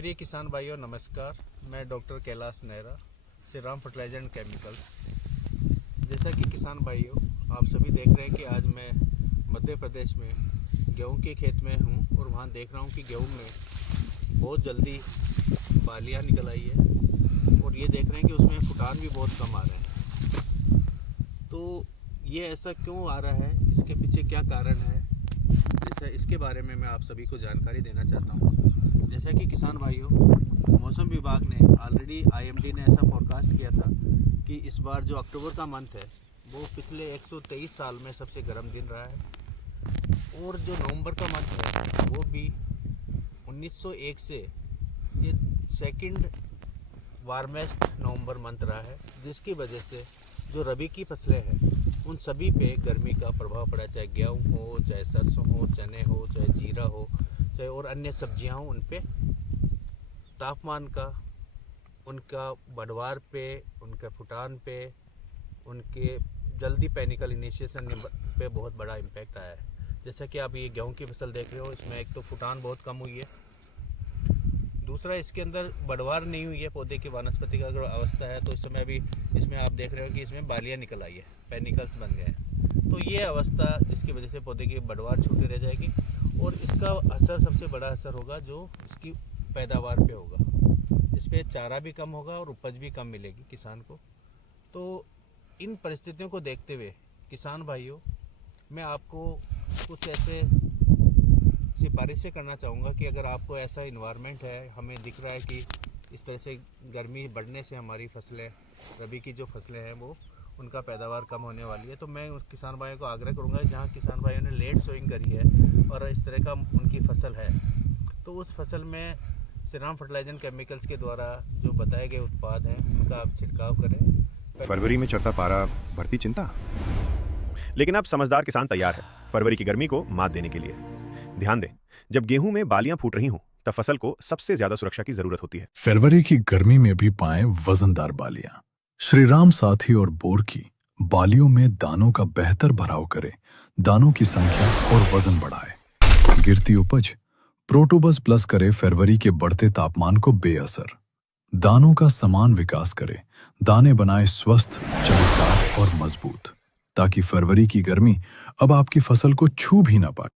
प्रिय किसान भाइयों नमस्कार। मैं doctor Kailash Nehra, Shri Ram fertiliser and chemicals. जैसा कि किसान भाइयों आप सभी देख रहे हैं कि आज मैं मध्य प्रदेश में गेहूं के खेत में हूं और वहां देख रहा हूं कि गेहूं में बहुत जल्दी बालियां निकल आई है और ये देख रहे हैं कि उसमें फुटान भी बहुत कम आ रहे हैं। तो ये ऐसा क्यों आ रहा है, इसके पीछे क्या कारण है, जैसे इसके बारे में मैं आप सभी को जानकारी देना चाहता हूँ। जैसा कि किसान भाइयों, मौसम विभाग ने ऑलरेडी आईएमडी ने ऐसा फोरकास्ट किया था कि इस बार जो अक्टूबर का मंथ है वो पिछले 123 साल में सबसे गर्म दिन रहा है और जो नवंबर का मंथ है वो भी 1901 से ये सेकंड वार्मेस्ट नवंबर मंथ रहा है, जिसकी वजह से जो रबी की फसलें हैं उन सभी पे गर्मी का प्रभाव पड़ा, चाहे गेहूँ हो, चाहे सरसों हो, चने हो, चाहे जीरा हो, चाहे और अन्य सब्जियां हों, उन पे तापमान का, उनका बढ़वार पे, उनके फुटान पे, उनके जल्दी पैनिकल इनिशिएशन पे बहुत बड़ा इम्पैक्ट आया है। जैसा कि आप ये गेहूं की फसल देख रहे हो, इसमें एक तो फुटान बहुत कम हुई है, दूसरा इसके अंदर बढ़वार नहीं हुई है। पौधे की वानस्पति का अगर अवस्था है तो इस समय भी इसमें आप देख रहे हो कि इसमें बालियाँ निकल आई है, पैनिकल्स बन गए हैं। तो ये अवस्था जिसकी वजह से पौधे की बढ़वार छूटी रह जाएगी और इसका असर, सबसे बड़ा असर होगा जो इसकी पैदावार पे होगा। इस पर चारा भी कम होगा और उपज भी कम मिलेगी किसान को। तो इन परिस्थितियों को देखते हुए किसान भाइयों, मैं आपको कुछ ऐसे सिफारिशें करना चाहूँगा कि अगर आपको ऐसा इन्वायरमेंट है, हमें दिख रहा है कि इस तरह से गर्मी बढ़ने से हमारी फसलें, रबी की जो फसलें हैं वो उनका पैदावार कम होने वाली है, तो मैं उस किसान भाइयों को आग्रह करूंगा जहां किसान भाइयों ने लेट सोइंग करी है और इस तरह का उनकी फसल है, तो उस फसल में श्री राम फर्टिलाइजर केमिकल्स के द्वारा जो बताए गए उत्पाद हैं उनका आप छिड़काव करें। फरवरी में चढ़ता पारा बढ़ती चिंता, लेकिन अब समझदार किसान तैयार है फरवरी की गर्मी को मात देने के लिए। ध्यान दें, जब गेहूं में बालियां फूट रही हों तब फसल को सबसे ज्यादा सुरक्षा की जरूरत होती है। फरवरी की गर्मी में भी पाएं वजनदार बालियां। श्रीराम साथी और बोर की बालियों में दानों का बेहतर भराव करे, दानों की संख्या और वजन बढ़ाए। गिरती उपज प्रोटोबस प्लस करे, फरवरी के बढ़ते तापमान को बेअसर। दानों का समान विकास करे, दाने बनाए स्वस्थ, चमकदार और मजबूत, ताकि फरवरी की गर्मी अब आपकी फसल को छू भी ना पाए।